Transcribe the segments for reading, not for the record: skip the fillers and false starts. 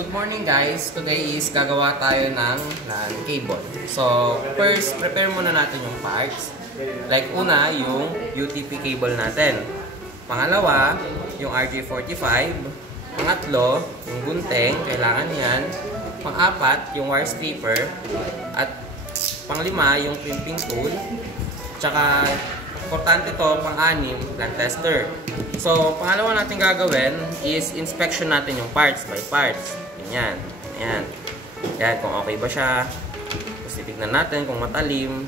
good morning guys. Today is gagawa tayo ng LAN cable. So, first, prepare muna natin yung parts. Like una, yung UTP cable natin. Pangalawa, yung RJ45. Pangatlo, yung gunting, kailangan yan. Pang-apat, yung wire stripper. At panglima, yung crimping tool. Tsaka, importante to, pang-anim, LAN tester. So, pangalawa natin gagawin is inspection natin yung parts by parts. Ganyan. Ayan. Yan, kung okay ba siya. Tapos titignan natin kung matalim.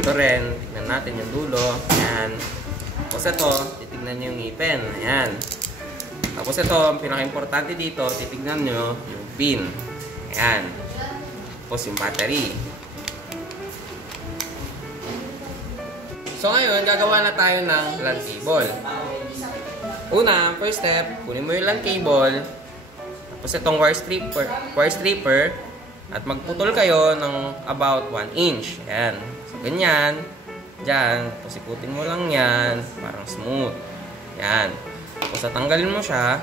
Ito rin, tignan natin yung dulo. Ayan. Tapos ito, titignan nyo yung ngipin. Ayan. Tapos ito, ang pinaka-importante dito, titignan nyo yung pin. Ayan. Tapos yung battery. So ngayon, gagawa na tayo ng LAN cable. Una, first step, kunin mo yung LAN cable. Tapos itong wire stripper. At magputol kayo ng about 1 inch. Ayan. So ganyan. Diyan. Tapos iputin mo lang yan. Parang smooth. Ayan. Tapos tatanggalin mo siya.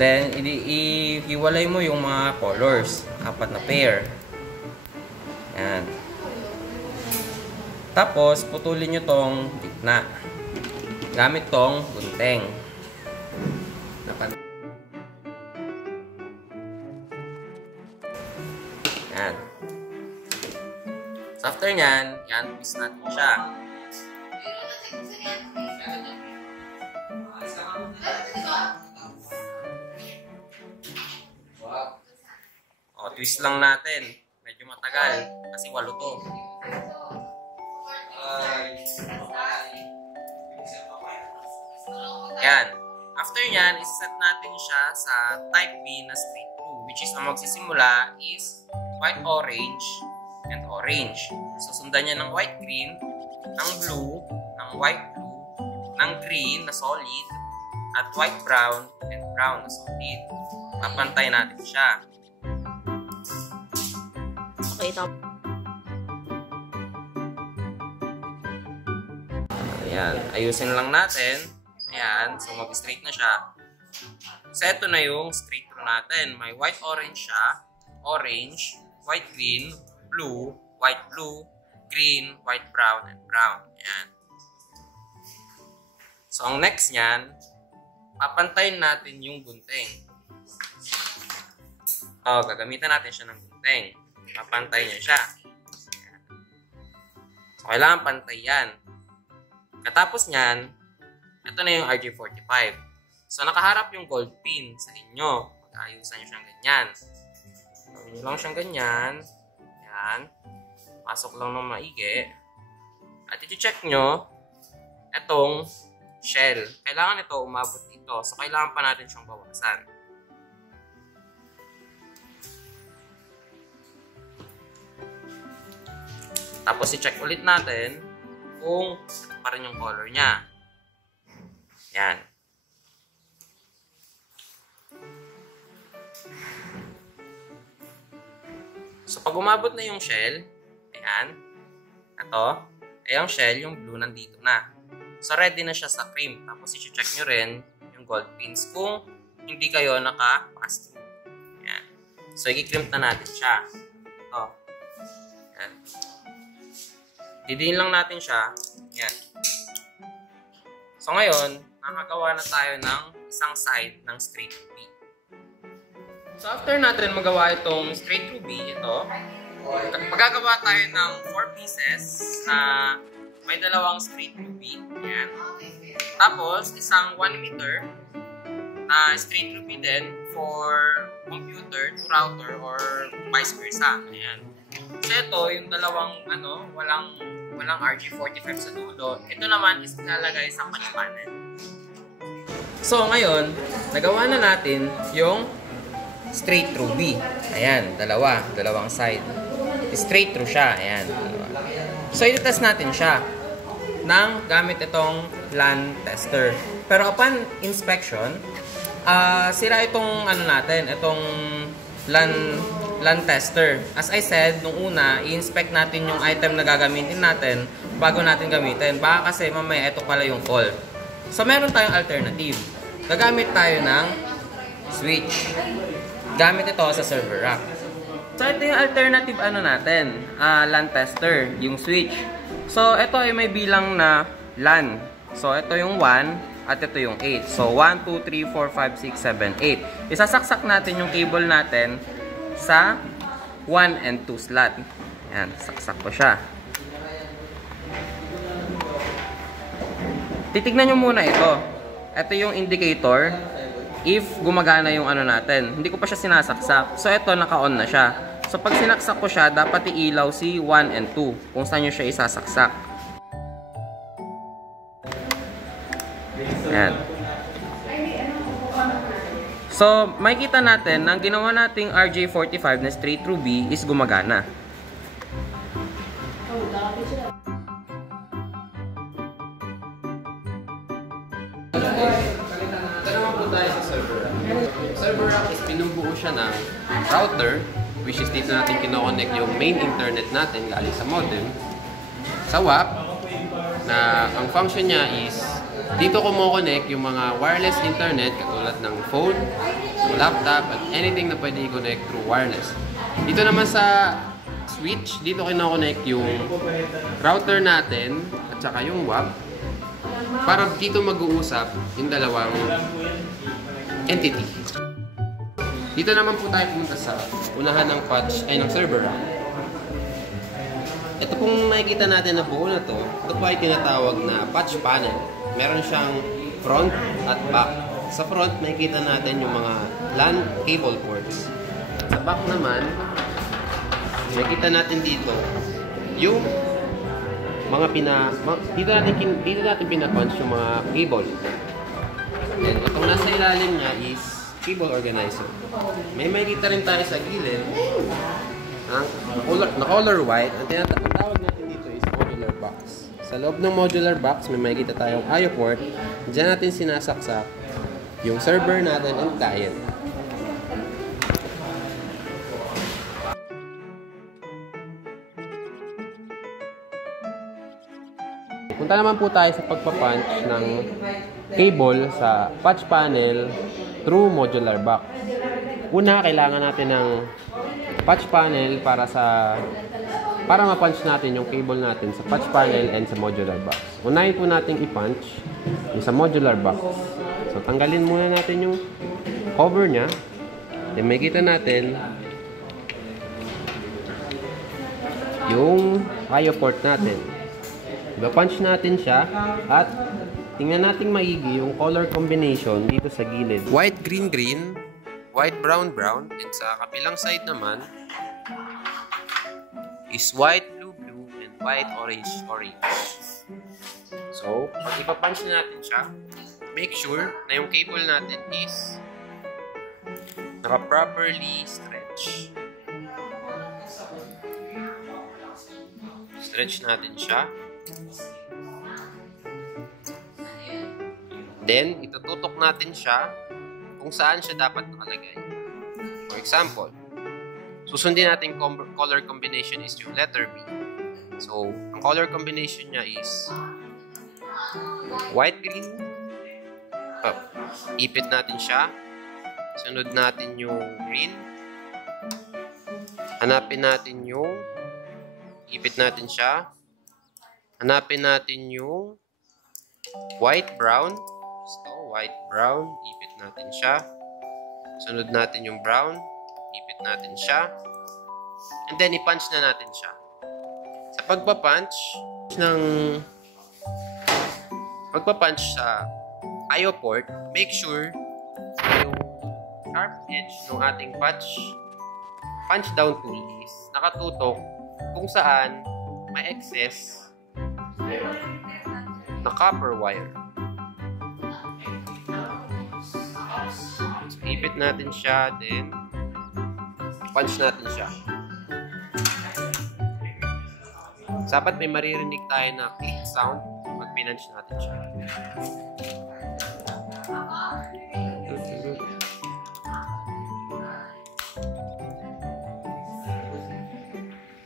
Then, ihiwalay mo yung mga colors. 4 na pair. Ayan. Tapos, putulin nyo tong gitna. Gamit tong gunting. Yan. So, after nyan, i-twist natin siya. O, twist lang natin. Medyo matagal. Kasi 8 to. Yan. After nyan, iset natin siya sa type B na straight through, which is ang magsisimula is white, orange, and orange. So, sundan niya ng white, green, ng blue, ng white, blue, ng green na solid, at white, brown, and brown na solid. Papantay natin siya. Okay, top. Ayan. Ayusin lang natin. Ayan. So, mag-straight na siya. So, ito na yung straight through natin. May white-orange siya. Orange, white-green, blue, white-blue, green, white-brown, and brown. Ayan. So, ang next niyan, papantayin natin yung gunting. O, gagamitan natin siya ng gunting. Papantayin niya siya. Ayan. So, kailangan pantay yan. Katapos niyan, ito na yung RJ45. So, nakaharap yung gold pin sa inyo. Pag-ayusan nyo siyang ganyan. Gawin nyo lang siyang ganyan. Yan. Pasok lang ng maigi. At i-check nyo itong shell. Kailangan ito umabot dito. So, kailangan pa natin siyang bawasan. Tapos, i-check ulit natin kung ito pa rin yung color niya. Yan. So, pag umabot na yung shell, ayan, ito, yung shell, yung blue, nandito na. So, ready na siya sa crimp. Tapos, i-check nyo rin yung gold pins kung hindi kayo naka-pass through. Ayan. So, i-crimp na natin siya. Ito. Ayan. Didiin lang natin siya. Ayan. So, ngayon, nakagawa na tayo ng isang side ng straight through B. So, after natin magawa itong straight through B, ito, magagawa tayo ng 4 pieces na may dalawang straight through B. Ayan. Tapos, isang 1 meter na straight through B din for computer to router or vice versa. Ayan. So, ito, yung dalawang, walang RJ45 sa dulo. Ito naman is nilalagay sa patch panel. So, ngayon, nagawa na natin yung straight through B. Ayan, dalawang side. Straight through siya. Ayan, dalawa. So, i-test natin siya gamit itong LAN tester. Pero upon inspection, sira itong itong LAN tester. As I said, nung una, i-inspect natin yung item na gagamitin natin bago natin gamitin. Baka kasi mamaya ito pala yung fault. So, meron tayong alternative. Gagamit tayo ng switch. gamit ito sa server rack. So ito yung alternative natin, LAN tester, yung switch. So ito ay may bilang na LAN. So ito yung 1 at ito yung 8. So 1, 2, 3, 4, 5, 6, 7, 8. Isasaksak natin yung cable natin sa 1 and 2 slot. Yan, saksak ko siya. Titignan nyo muna ito. Ito yung indicator if gumagana yung natin. Hindi ko pa siya sinasaksak. So ito, naka-on na siya. So pag sinaksak ko siya, dapat iilaw si 1 and 2 kung saan nyo siya isasaksak. Yan. So, makikita natin na ang ginawa nating RJ45 na straight through B is gumagana. Ito naman po tayo sa server rack. Server rack is pinubuo siya ng router, which is dito natin kinoconnect yung main internet natin galing sa modem, sa WAP, na ang function niya is dito ko mo-connect yung mga wireless internet katulad ng phone, laptop, at anything na pwede i-connect through wireless. Dito naman sa switch, dito kino-connect yung router natin at saka yung WAP para dito mag-uusap yung dalawang entity. Dito naman po tayo pumunta sa unahan ng patch ay ng server rack. Ito pong makikita natin na buo na to, ito po ay tinatawag na patch panel. Meron siyang front at back. Sa front, makikita natin yung mga LAN cable ports. Sa back naman, makikita natin dito yung mga dito natin pina-punch yung mga cable. Then, itong nasa ilalim niya is cable organizer. May makikita rin tayo sa gilid na color white. Ang tawag natin dito is modular box. Sa loob ng modular box, may makikita tayong I/O port. Diyan natin sinasaksak yung server natin and client. Punta naman po tayo sa pagpapunch ng cable sa patch panel through modular box. Una, kailangan natin ng patch panel para ma-punch natin yung cable natin sa patch panel and sa modular box. Unahin po natin i-punch yung sa modular box. So, tanggalin muna natin yung cover niya. Then, makikita natin yung I/O port natin. I-punch natin siya at tingnan natin maigi yung color combination dito sa gilid. White, green, green. White, brown, brown. And sa kabilang side naman is white, blue, blue, and white, orange, orange. So, pag ipapunch na natin siya, make sure na yung cable natin is naka-properly stretch. Stretch natin siya. Then, itututok natin siya kung saan siya dapat nakalagay. For example, susundin natin color combination is yung letter B. So, ang color combination niya is white, green. Ipit natin siya. Sunod natin yung green. Hanapin natin yung ipit natin siya. Hanapin natin yung white, brown. So, white, brown. Ipit natin siya. Sunod natin yung brown. Ipit natin siya. And then, i-punch na natin siya. Sa pagpapunch sa I/O port, make sure yung sharp edge ng ating punch down tool is nakatutok kung saan may excess na copper wire. So, ipit natin siya, then punch natin siya. Dapat may maririnig tayo na click sound pag pinunch natin siya.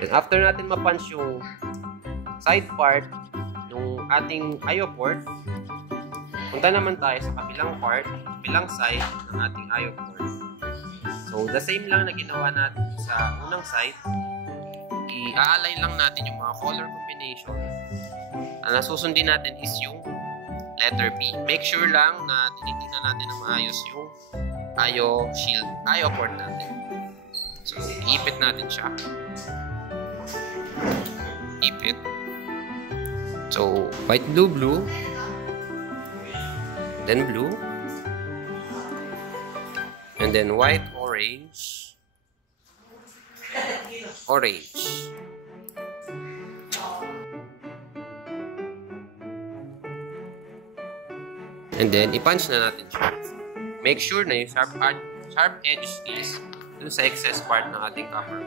Then after natin ma-punch yung side part ng ating I/O port, punta naman tayo sa kabilang part, kabilang side ng ating I/O port. So So, the same lang na ginawa natin sa unang site. I-align lang natin yung mga color combination. Ang nasusundin natin is yung letter B. Make sure lang na tinitingnan natin na maayos yung IO shield, IO port natin. So, iipit natin siya. Ipit. So, white, blue, blue. Then blue. And then white, orange. Orange. And then, i-punch na natin siya. Make sure na yung sharp edge is dun sa excess part ng ating copper.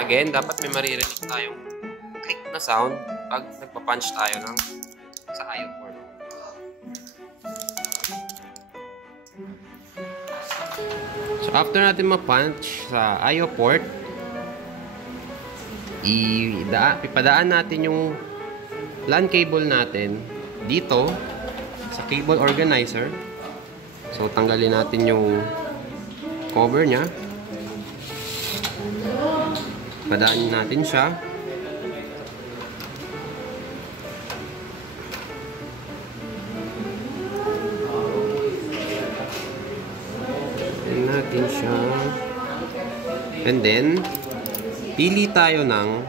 Again, dapat may maririnig tayong click na sound pag nagpa-punch tayo ng sa IO port. So, after natin ma-punch sa IO port, ipadaan natin yung LAN cable natin dito sa cable organizer. So, tanggalin natin yung cover niya. Padaan natin siya. Natin siya. And then, pili tayo ng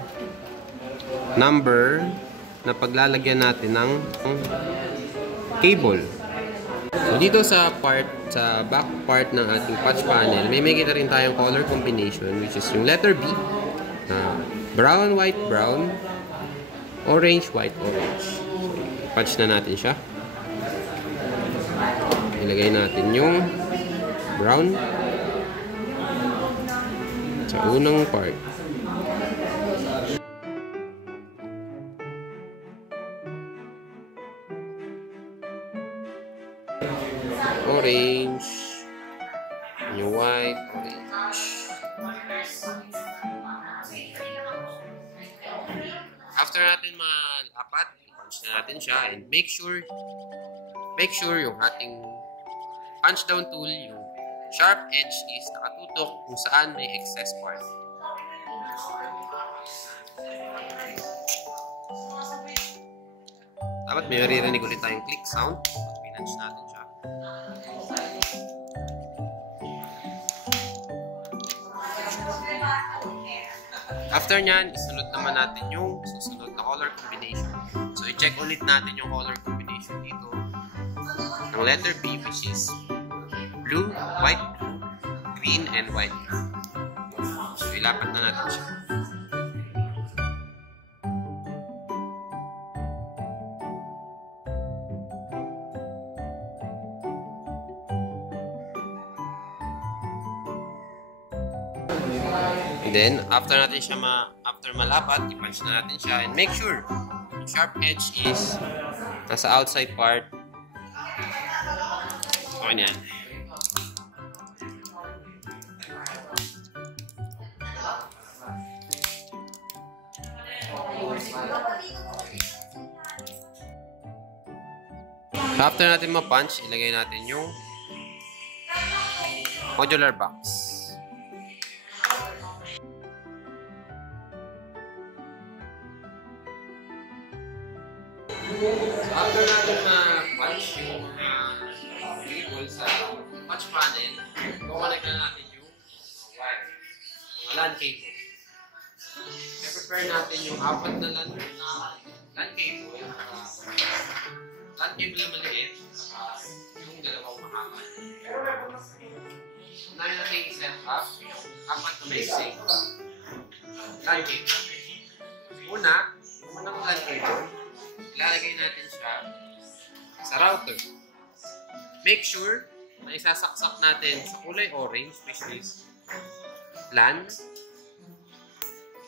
number na paglalagyan natin ng cable. So, dito sa back part ng ating patch panel, may makita rin tayong color combination, which is yung letter B, brown, white, brown, orange, white, orange. Patch na natin siya. Ilagay natin yung brown sa unang part. Orange, yung white, orange. After natin malapat, punch na natin siya and make sure yung ating punch down tool, yung sharp edge is nakatutok kung saan may excess part. Dapat may maririnig ulit tayong click sound pag pinunch natin siya. After nyan, isunod naman natin yung susunod na color combination. So, i-check ulit natin yung color combination dito ng letter B, which is blue, white, blue, green, and white. So, ilapat na natin siya. And then, after malapat, i-punch na natin siya and make sure yung sharp edge is nasa outside part. O, yan. After natin ma-punch, ilagay natin yung modular box. So, after natin ma-punch yung cable sa punch panel, kukonect na natin yung wire, yung LAN cable. I-prepare natin yung apat na LAN cable, LAN cable na maliit, yung dalawang mahaba. Unahin natin i-set up yung apat na mixing LAN cable. Unang LAN cable, ilalagay natin siya sa router. Make sure na isasaksak natin sa kulay orange, which is LAN.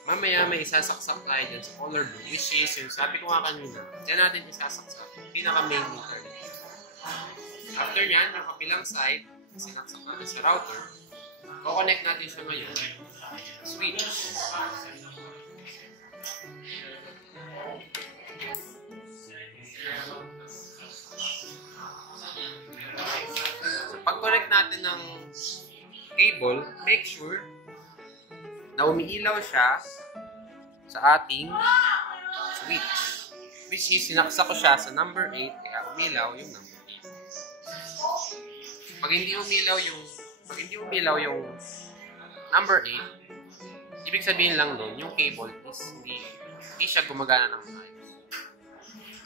Mamaya may isasaksak tayo dyan sa color blue, which is yung sabi ko nga kanina, dyan natin isasaksak yung pinaka-main meter. After yan, yung kapilang side, sinaksak natin sa router, kukonect natin siya ngayon switch. So, pag connect natin ng cable, make sure na umiilaw siya sa ating switch. Which is, sinaksak ko siya sa number 8, kaya umilaw yung number 8. Pag hindi umilaw yung number 8, ibig sabihin lang nun, yung cable is hindi siya gumagana ng ayos.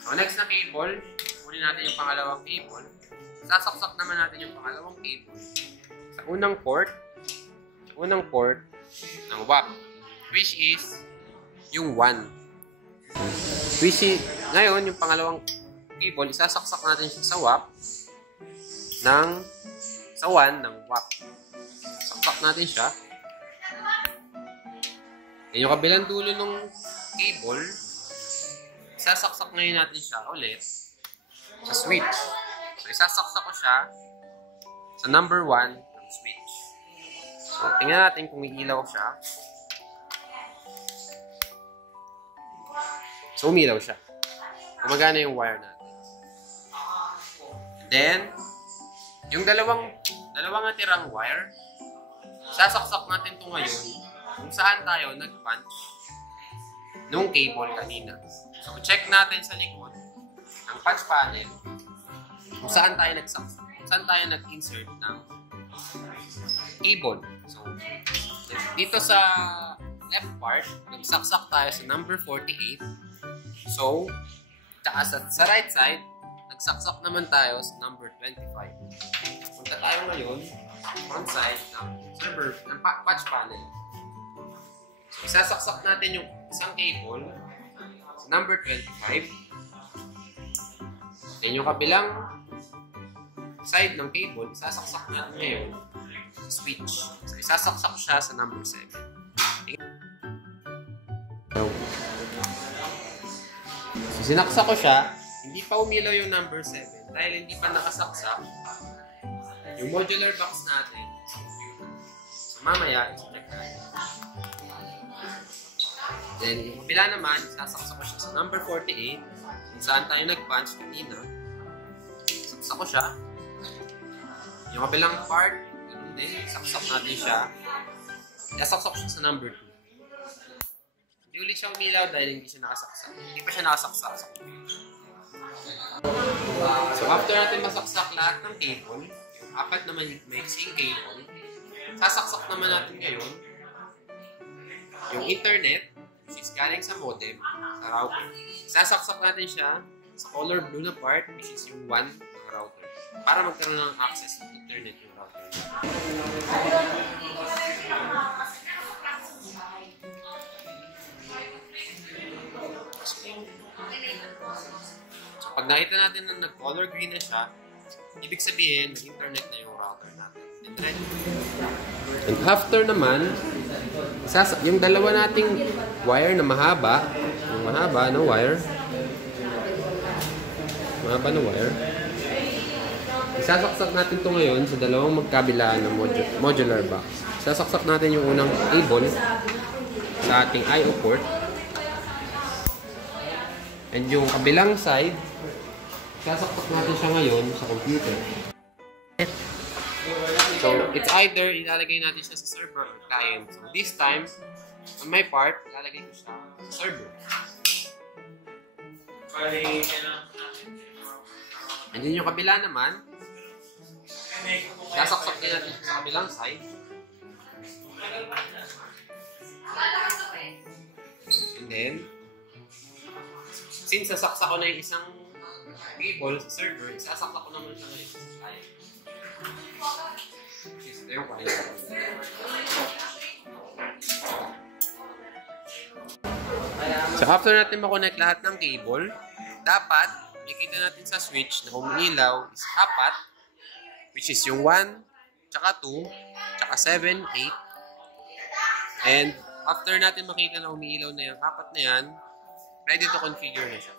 So, next na cable, kunin natin yung pangalawang cable. Sasaksak naman natin yung pangalawang cable sa unang port ng WAP, which is yung 1. Which is, ngayon, yung pangalawang cable, isasaksak natin siya sa WAP sa 1 ng WAP. Saksak natin siya. Yung kabilang dulo ng cable, isasaksak ngayon natin siya ulit sa switch. So, isasaksak ko siya sa number 1 ng switch. So, tingnan natin kung iilaw siya. So, umilaw siya. Gumagana yung wire natin. And then, yung dalawang natirang wire, sasaksak natin ito ngayon kung saan tayo nag-punch nung cable kanina. So, check natin sa likod ng punch panel kung saan tayo nagsaksak, kung saan tayo nag-insert ng cable. So, dito sa left part, nagsaksak tayo sa number 48. So, sa right side, nagsaksak naman tayo sa number 25. Punta tayo ngayon front side ng server, ng patch panel. So, isasaksak natin yung isang cable sa number 25. Then yung kabilang side ng cable, isasaksak natin ngayon sa switch. So, isasaksak siya sa number 7. So, sinaksak ko siya, hindi pa umilaw yung number 7 dahil hindi pa nakasaksak yung modular box natin sa computer. So, mamaya, i-check natin. Then, yung kabila naman, sasaksak ko siya sa number 48 kung saan tayo nag-punch kanina. Saksak ko siya. Yung kabilang part, ganun din, saksak natin siya. Sasaksak ko siya sa number 2. Hindi ulit siya umilaw dahil hindi siya nakasaksak. Hindi pa siya nakasaksak sa computer. So, after natin masaksak lahat ng cable, yung apat na maiksing cable, sasaksak naman natin ngayon yung internet, which is galing sa modem, sa router. Sasaksak natin siya sa color blue na part, which is yung 1 ng router, para magkaroon ng access sa internet yung router. So, pag nakita natin na nag-color green na siya, ibig sabihin, nag-internet na yung router natin. And ready. And after naman, yung dalawa nating wire na mahaba, yung mahaba na wire, isasaksak natin ito ngayon sa dalawang magkabilaan ng modular box. Sasaksak natin yung unang cable sa ating I/O port. And yung kabilang side, sasaksak natin siya ngayon sa computer. So, it's either ilalagay natin siya sa server or client. So, this time, on my part, ilalagay ko siya sa server. And then yung kabila naman, sasaksak din natin sa kabilang side. And then, since sasaksak ko na yung isang cable sa server, sasaksak ko naman siya ngayon sa client. So, after natin makonect lahat ng cable, dapat makikita natin sa switch na umiilaw is 4, which is yung 1, tsaka 2, tsaka 7, 8. And after natin makita na umiilaw na yung 4 na yan, ready to configure na siya.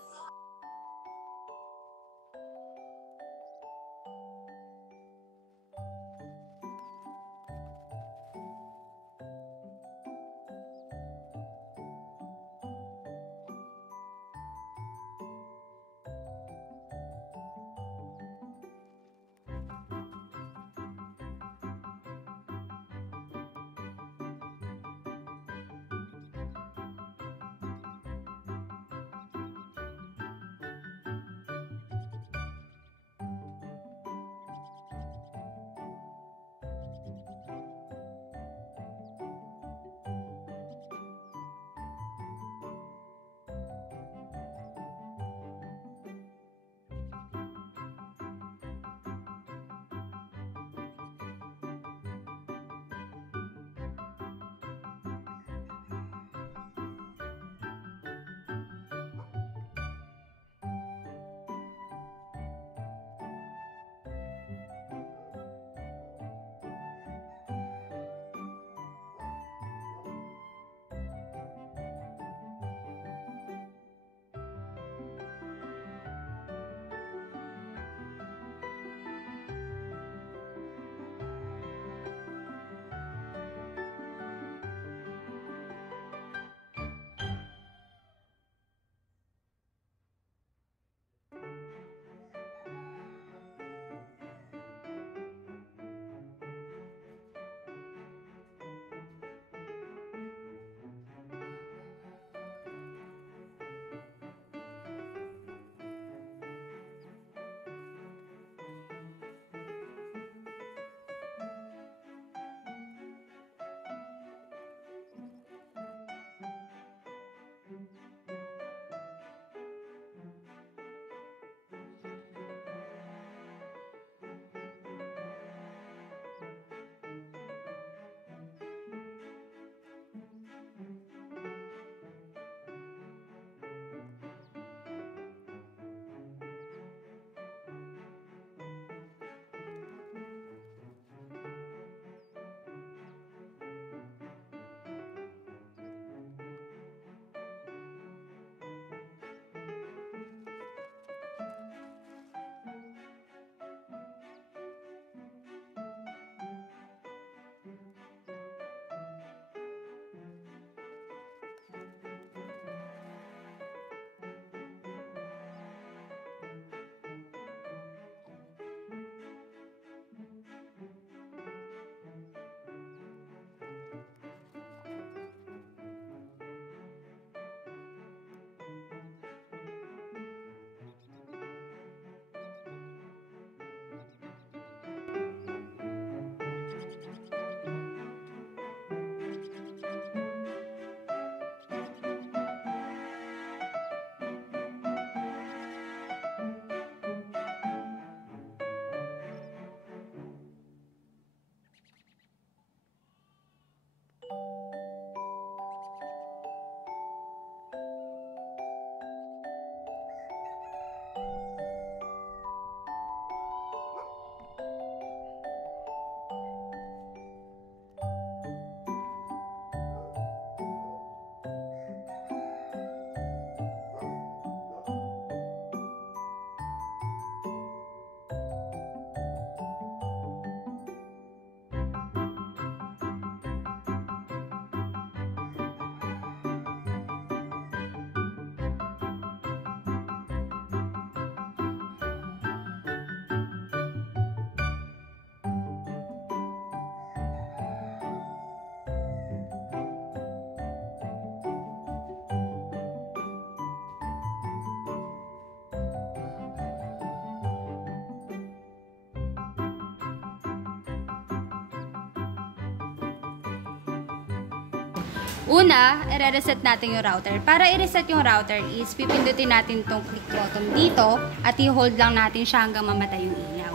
Una, i-reset natin yung router. Para i-reset yung router is pipindutin natin tong click button dito at i-hold lang natin siya hanggang mamatay yung ilaw.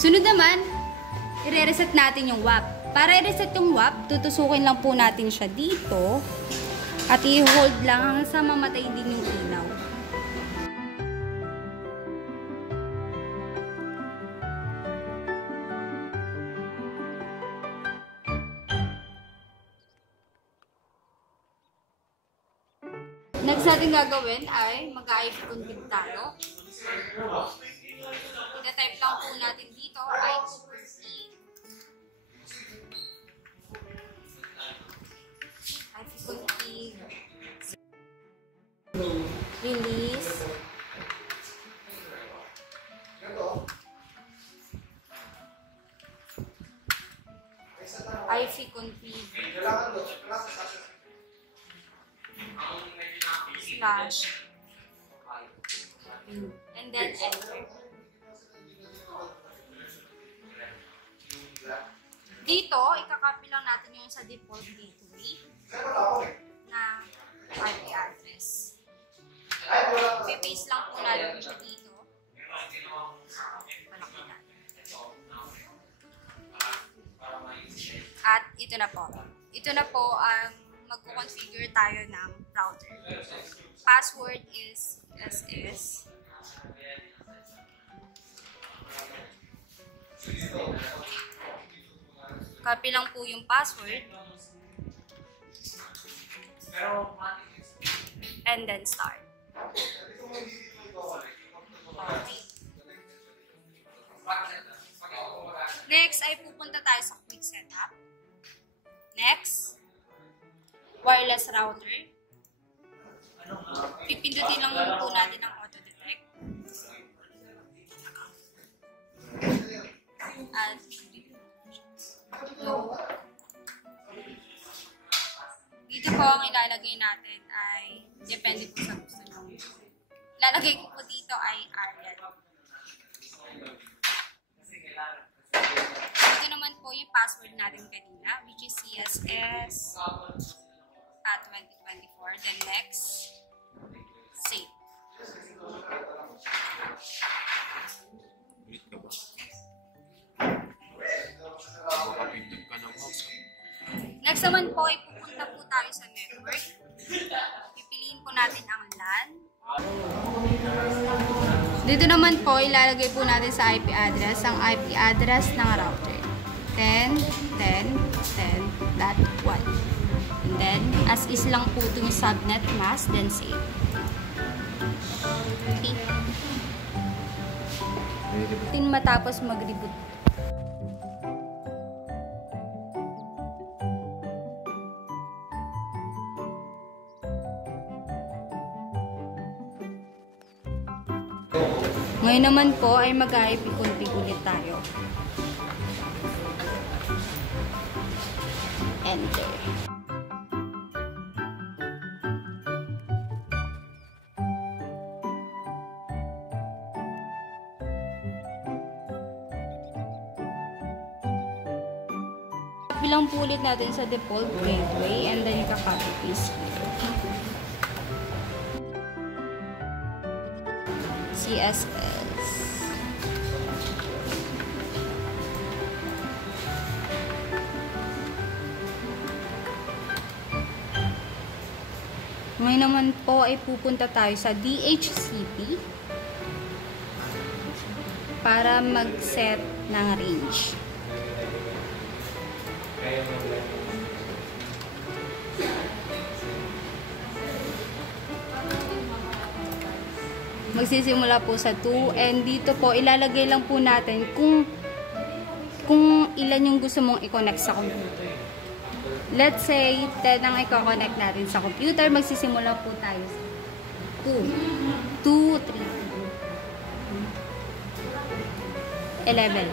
Sunod naman, i-reset natin yung WAP. Para i-reset yung WAP, tutusukin lang po natin siya dito at i-hold lang hanggang sa mamatay din yung ilaw. Next natin gagawin ay mag-IP config tayo. I-type lang po natin dito IP config release IP config slash and then enter. Dito, ikakopy lang natin yung sa default gateway na IP address. Pipaste lang po natin siya dito. Palaki natin. At ito na po. Ito na po ang magko-configure tayo ng router. Password is SS. Copy lang po yung password. And then start. Okay. Next ay pupunta tayo sa quick setup. Next, wireless router. Pipindutin lang po natin ang auto detect. At dito po ang ilalagay natin ay depende po sa gusto nyo. Ilalagay ko po dito ay Arial. Ito naman po yung password natin kanina, which is CSS at 2024. Then next, save. Next naman po, ipupunta po tayo sa network. Pipiliin po natin ang LAN. Dito naman po, ilalagay po natin sa IP address ang IP address ng router. 10.10.10.1. And then, as is lang po itong subnet mask, then save. Okay. Matapos mag-reboot. Ngayon naman po ay mag-IP config ulit tayo. Enter. Copy lang po ulit natin sa default gateway and then ika-copy paste CSS. Ngayon naman po ay pupunta tayo sa DHCP para mag-set ng range. Magsisimula po sa 2 and dito po ilalagay lang po natin kung ilan yung gusto mong i-connect sa computer. Let's say 10 ang i-connect natin sa computer, magsisimula po tayo sa 2, 3, 11,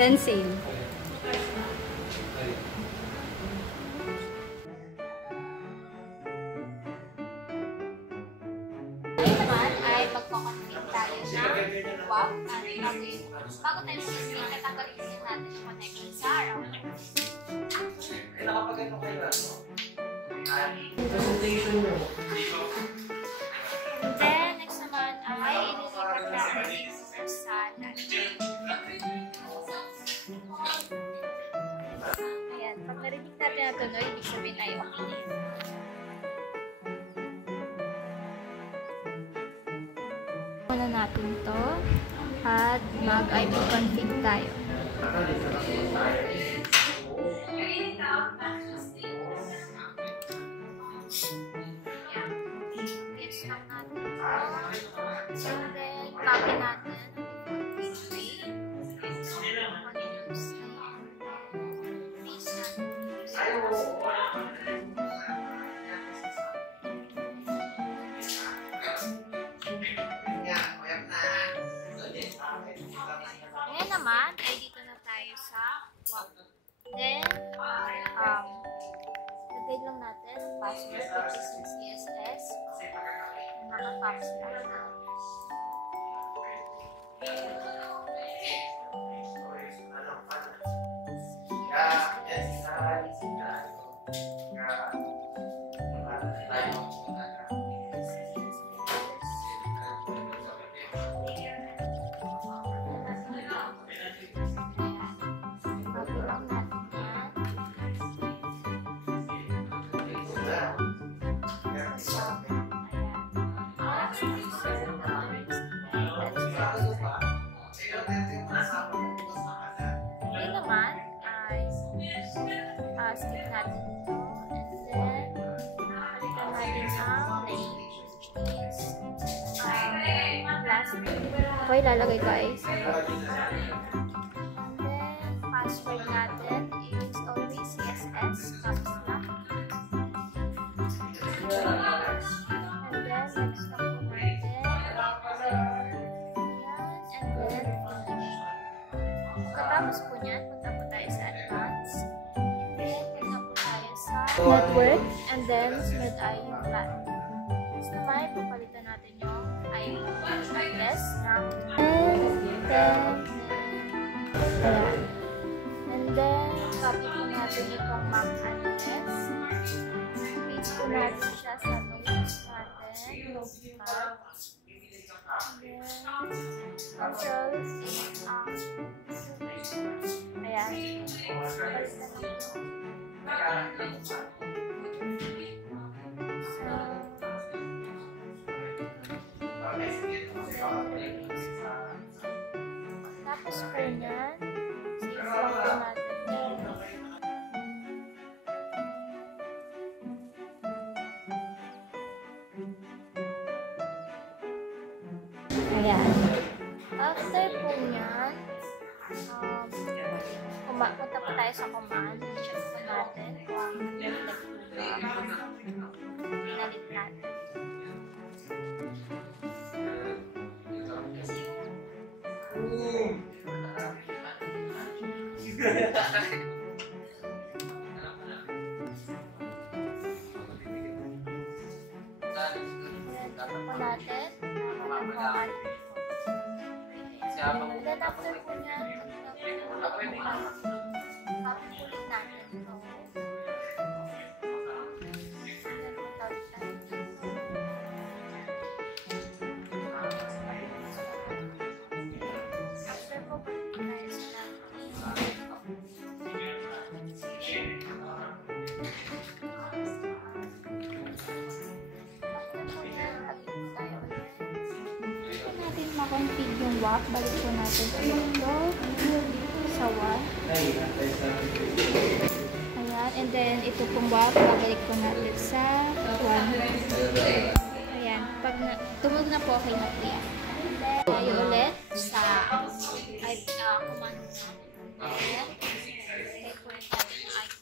then save. Naman ay magpakonfig tayo ng WAP at login. bago tayo mag-screen, tatanggalin natin yung connection sa router. Nakapag-ano kayo na? Then, next naman ay ililipat natin ito sa LAN. Ayan, pag narinig natin na tunoy, ibig sabihin ay okay na yun. Muna natin to at mag-IP config tayo. And then, copy natin. Ngayon naman, ay dito na tayo sa WAP. Then, lagay lang natin password, which is yung CSS. Naka-caps lang. Ngayon naman ay skip natin ito and then palitan natin ang name which is last name. Ito ilalagay guys. And then password natin is always CSS caps lock. And then next na po natin. And then finish. Pagkatapos po niyan, punta po tayo sa advanced. And then punta po tayo sa network. And then sunod ay yung LAN. Next naman, papalitan natin yung address ng and then copy po natin itong MAC address. Paste po natin siya sa notes natin. Notepad. Control ayan. Tapos po yan, save lang po natin yan. Ayan. After po yan, punta po tayo sa command. Check po natin kung pinalit natin. Ito po natin. And then after po niyan, ulit natin ito. After po po tayo sa ma-config yung WAP, balik po natin ito sa WAP. Ayan, and then ito pong WAP, babalik po natin sa WAP. Ayan, pag tumunog na po, okay na po yan. Tayo ulit sa command natin. Ayan, type po rin natin yung IP.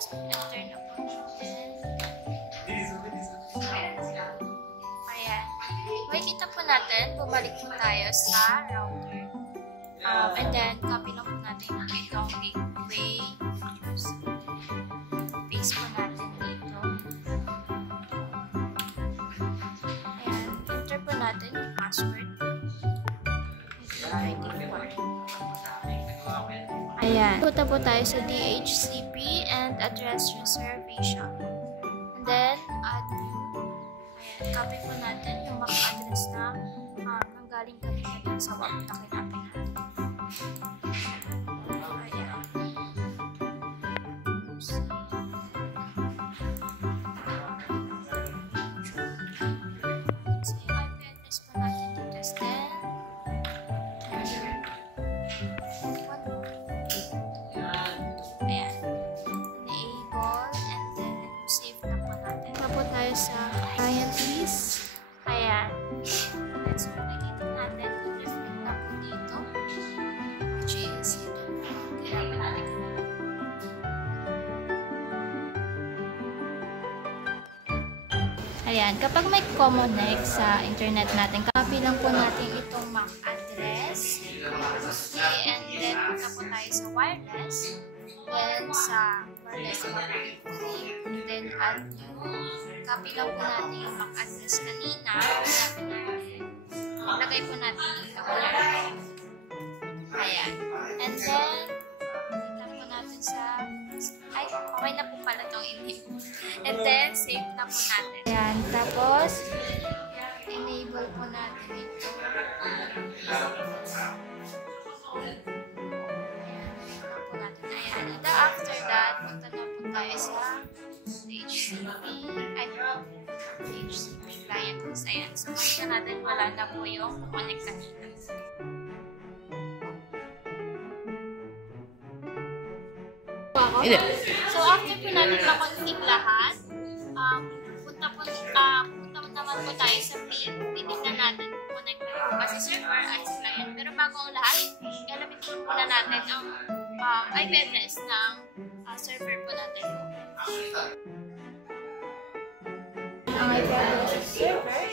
Enter na po natin. Ayan. Makikita po natin natin, bumalik po tayo sa router. And then, copy lang po natin itong gateway. Paste po natin dito. Ayan, enter po natin yung password. Ayan. Punta po tayo sa DHCP and address reservation. And then, add new. Ayan, copy po natin yung MAC address na nanggaling kanina dun sa web na kinapin natin. Ayan. So, yung IP address po natin dito is 10. Ayan. Enable and then save na po natin. Tapos tayo sa client list. Ayan. So, makikita natin reflect na po dito. Which is ito. Kaya natin. Ayan. Kapag may connect sa internet natin, copy lang po natin itong MAC address. Okay, and then punta po tayo sa wireless. Then sa wireless MAC and then add new. Copy lang po natin yung MAC address kanina. Copy natin. Lagay po natin dito. Ayan. And then, kita po natin sa... Ay, okay na po pala itong enable. And then, save na po natin. Ayan. Tapos, enable po natin ito. Ayan. And after that, punta na po tayo sa HCP. Ay, HCP client list. Ayan. So, makikita natin wala na po yung connect kanina. So, after po natin makonfig lahat, punta naman po tayo sa pin. Titignan natin kung connect na po ba si server at si client. Pero bago ang lahat, alamin po muna natin ang IP address ng server po natin. Ang IP address ng server,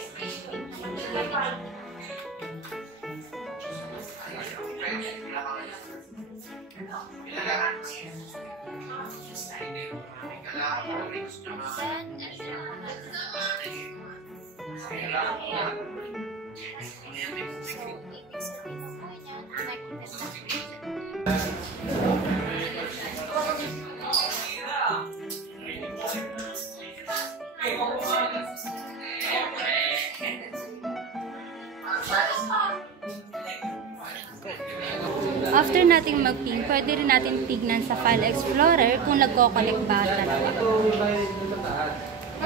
After nating mag-ping, pwede rin natin tignan sa File Explorer kung nagko-connect ba talaga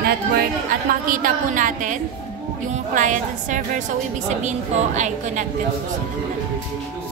network. At makikita po natin yung client and server. So, ibig sabihin po ay connected po sila.